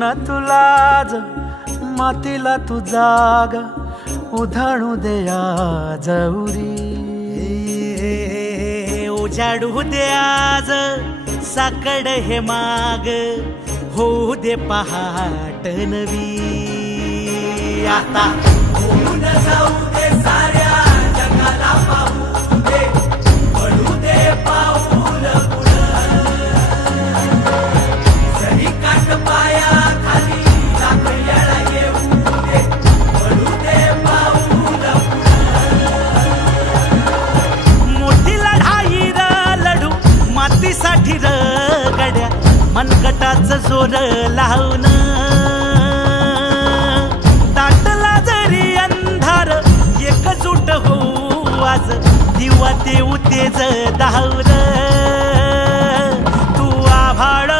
न तुलाज मातीला तू जाग उधाणू दे आज उरी उजाडू दे आज साकड हे माग होऊ दे पहाट नवी आता होऊन जाऊ दे साऱ्या जगाला पाहू दे पडू दे पाऊल जरी काट पाया खाली लाख येळा येऊ दे पडू दे पाऊल मोठी लढाई र लढू मातीसाठी र गड्या मनगटाचं जोर लावून दाटला जरी अंधार एकजूट होऊ आज दिवा देऊ तेज धावर तू आभाळ